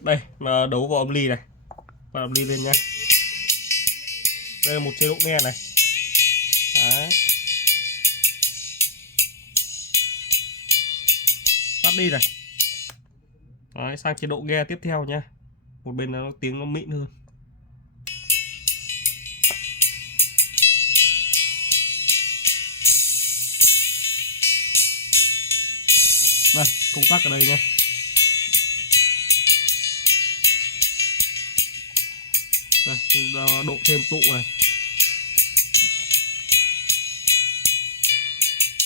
Đây là đấu vào âm ly này, và âm ly lên nhá. Đây là một chế độ nghe này. Đấy. Tắt đi này. Đấy, sang chế độ nghe tiếp theo nhá. Một bên nó tiếng nó mịn hơn. Đây, công tắc ở đây nha. Đây, độ thêm tụ này.